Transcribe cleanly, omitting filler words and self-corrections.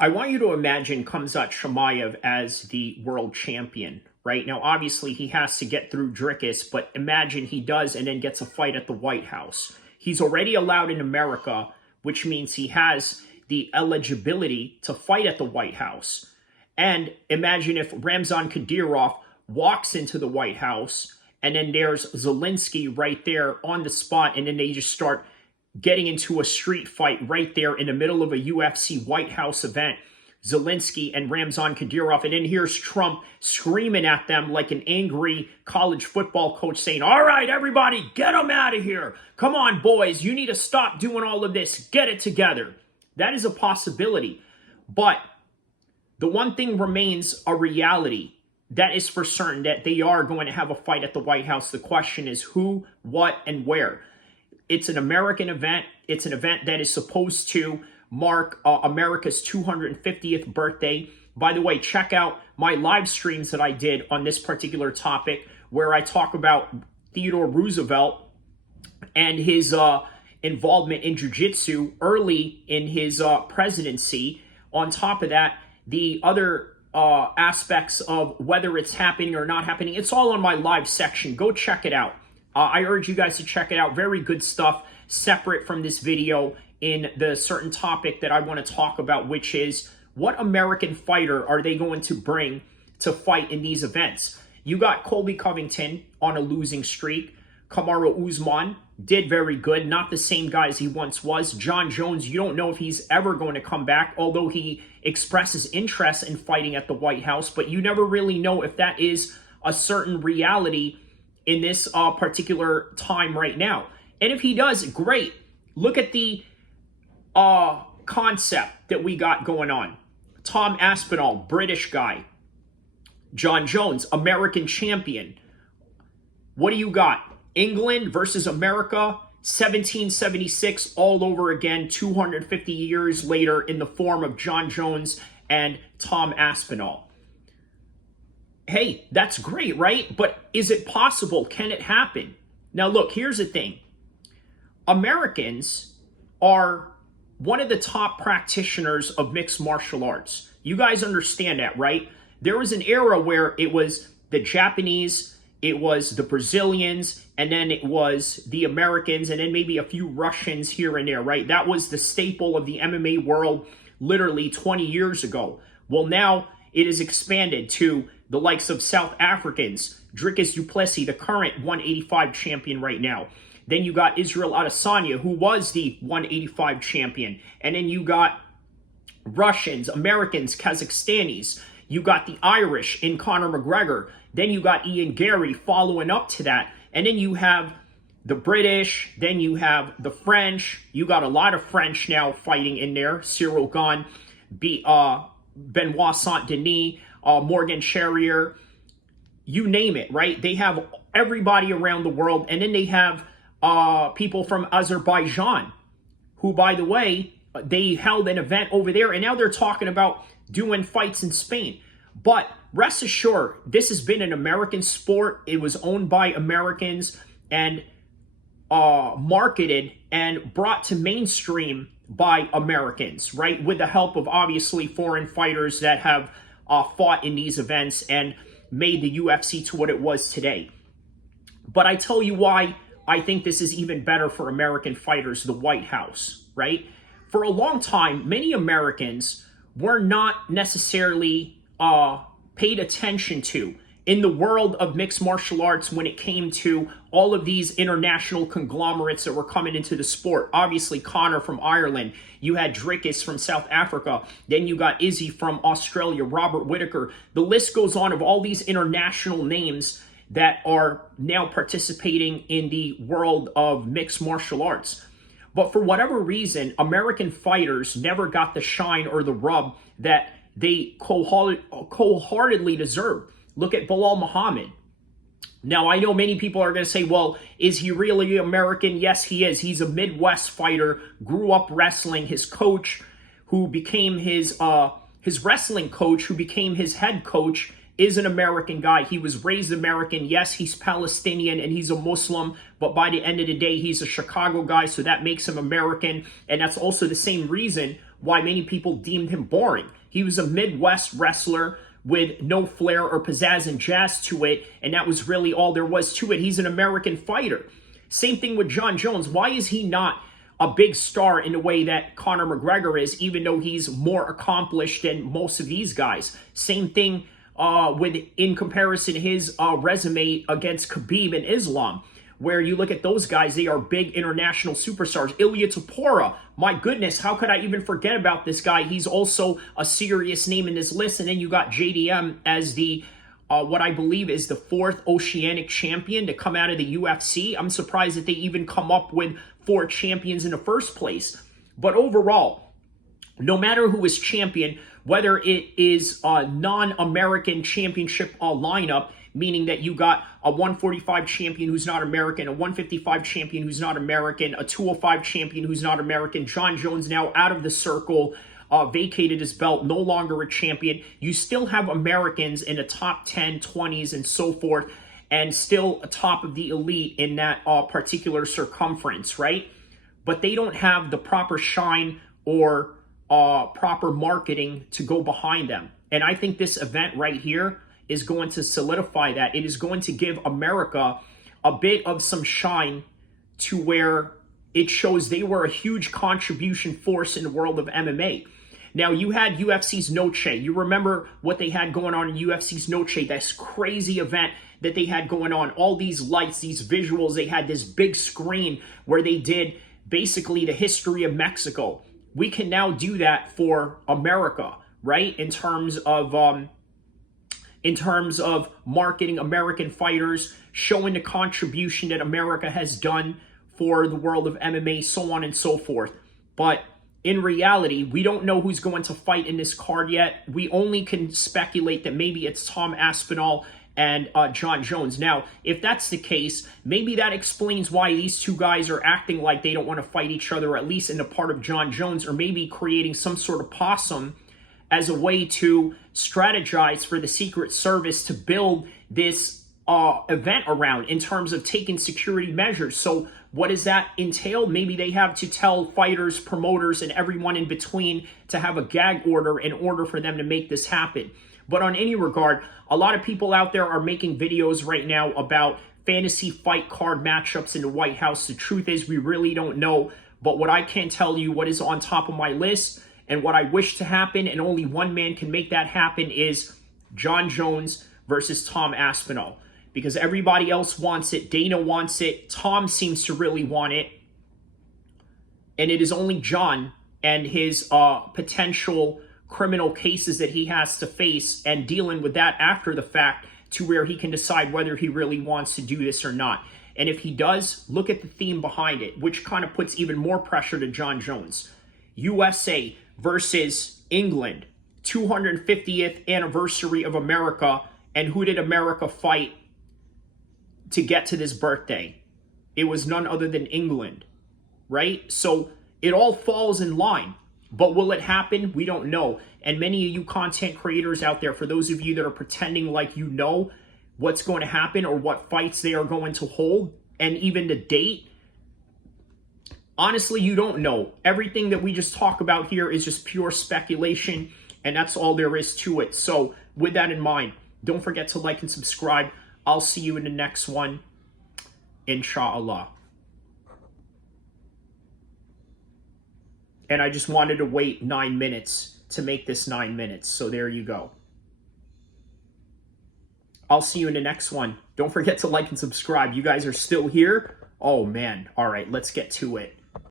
I want you to imagine Khamzat Chimaev as the world champion, right? Now, obviously, he has to get through Dricus, but imagine he does and then gets a fight at the White House. He's already allowed in America, which means he has the eligibility to fight at the White House. And imagine if Ramzan Kadyrov walks into the White House and then there's Zelensky right there on the spot, and then they just start getting into a street fight right there in the middle of a UFC White House event. Zelensky and Ramzan Kadyrov, and then here's Trump screaming at them like an angry college football coach saying, "All right, everybody, get them out of here. Come on, boys, you need to stop doing all of this. Get it together." That is a possibility. But the one thing remains a reality. That is for certain, that they are going to have a fight at the White House. The question is who, what, and where. It's an American event. It's an event that is supposed to mark America's 250th birthday. By the way, check out my live streams that I did on this particular topic, where I talk about Theodore Roosevelt and his involvement in jiu-jitsu early in his presidency. On top of that, the other aspects of whether it's happening or not happening, it's all on my live section. Go check it out. I urge you guys to check it out. Very good stuff, separate from this video, in the certain topic that I want to talk about, which is what American fighter are they going to bring to fight in these events? You got Colby Covington on a losing streak. Kamaru Usman did very good. Not the same guy as he once was. Jon Jones, you don't know if he's ever going to come back, although he expresses interest in fighting at the White House, but you never really know if that is a certain reality in this particular time right now. And if he does, great. Look at the concept that we got going on. Tom Aspinall, British guy. Jon Jones, American champion. What do you got? England versus America, 1776 all over again, 250 years later, in the form of Jon Jones and Tom Aspinall. Hey, that's great, right? But is it possible? Can it happen? Now, look, here's the thing. Americans are one of the top practitioners of mixed martial arts. You guys understand that, right? There was an era where it was the Japanese, it was the Brazilians, and then it was the Americans, and then maybe a few Russians here and there, right? That was the staple of the MMA world literally 20 years ago. Well, now it is expanded to the likes of South Africans, Dricus du Plessis, the current 185 champion right now. Then you got Israel Adesanya, who was the 185 champion. And then you got Russians, Americans, Kazakhstanis. You got the Irish in Conor McGregor. Then you got Ian Gary following up to that. And then you have the British. Then you have the French. You got a lot of French now fighting in there. Cyril Gane, Benoit Saint-Denis, Morgan Charrier. You name it, right? They have everybody around the world. And then they have people from Azerbaijan, who, by the way, they held an event over there, and now they're talking about doing fights in Spain. But rest assured, this has been an American sport. It was owned by Americans and marketed and brought to mainstream by Americans, right? With the help of, obviously, foreign fighters that have fought in these events and made the UFC to what it was today. But I tell you why I think this is even better for American fighters, the White House, right? For a long time, many Americans were not necessarily paid attention to in the world of mixed martial arts when it came to all of these international conglomerates that were coming into the sport. Obviously, Conor from Ireland. You had Dricus from South Africa. Then you got Izzy from Australia, Robert Whittaker. The list goes on of all these international names that are now participating in the world of mixed martial arts. But for whatever reason, American fighters never got the shine or the rub that they wholeheartedly deserve. Look at Bilal Muhammad. Now, I know many people are going to say, well, is he really American? Yes, he is. He's a Midwest fighter, grew up wrestling. His coach, who became his wrestling coach, who became his head coach, is an American guy. He was raised American. Yes, he's Palestinian and he's a Muslim, but by the end of the day, he's a Chicago guy, so that makes him American. And that's also the same reason why many people deemed him boring. He was a Midwest wrestler with no flair or pizzazz and jazz to it, and that was really all there was to it. He's an American fighter. Same thing with Jon Jones. Why is he not a big star in the way that Conor McGregor is, even though he's more accomplished than most of these guys? Same thing with, in comparison, his resume against Khabib and Islam, where you look at those guys, they are big international superstars. Ilya Tapora, my goodness, how could I even forget about this guy? He's also a serious name in this list. And then you got JDM as the, what I believe is the 4th Oceanic champion to come out of the UFC. I'm surprised that they even come up with 4 champions in the first place. But overall, no matter who is champion, whether it is a non-American championship lineup, meaning that you got a 145 champion who's not American, a 155 champion who's not American, a 205 champion who's not American, Jon Jones now out of the circle, vacated his belt, no longer a champion. You still have Americans in the top 10, 20s, and so forth, and still atop of the elite in that particular circumference, right? But they don't have the proper shine or proper marketing to go behind them. And I think this event right here is going to solidify that. It is going to give America a bit of some shine to where it shows they were a huge contribution force in the world of MMA. Now, you had UFC's Noche. You remember what they had going on in UFC's Noche, this crazy event that they had going on. All these lights, these visuals, they had this big screen where they did basically the history of Mexico. We can now do that for America, right? In terms of marketing American fighters, showing the contribution that America has done for the world of MMA, so on and so forth. But in reality, we don't know who's going to fight in this card yet. We only can speculate that maybe it's Tom Aspinall and Jon Jones. Now, if that's the case, maybe that explains why these two guys are acting like they don't want to fight each other, at least in the part of Jon Jones, or maybe creating some sort of possum as a way to strategize for the Secret Service to build this event around in terms of taking security measures. So what does that entail? Maybe they have to tell fighters, promoters, and everyone in between to have a gag order in order for them to make this happen. But on any regard, a lot of people out there are making videos right now about fantasy fight card matchups in the White House. The truth is, we really don't know. But what I can tell you, what is on top of my list, and what I wish to happen, and only one man can make that happen, is Jon Jones versus Tom Aspinall. Because everybody else wants it. Dana wants it. Tom seems to really want it. And it is only Jon and his potential criminal cases that he has to face and dealing with that after the fact to where he can decide whether he really wants to do this or not. And if he does, look at the theme behind it, which kind of puts even more pressure to Jon Jones. USA versus England, 250th anniversary of America. And who did America fight to get to this birthday? It was none other than England, right? So it all falls in line. But will it happen? We don't know. And many of you content creators out there, for those of you that are pretending like you know what's going to happen or what fights they are going to hold, and even the date, honestly, you don't know. Everything that we just talk about here is just pure speculation, and that's all there is to it. So with that in mind, don't forget to like and subscribe. I'll see you in the next one, inshallah. And I just wanted to wait 9 minutes to make this 9 minutes. So there you go. I'll see you in the next one. Don't forget to like and subscribe. You guys are still here? Oh, man. All right, let's get to it.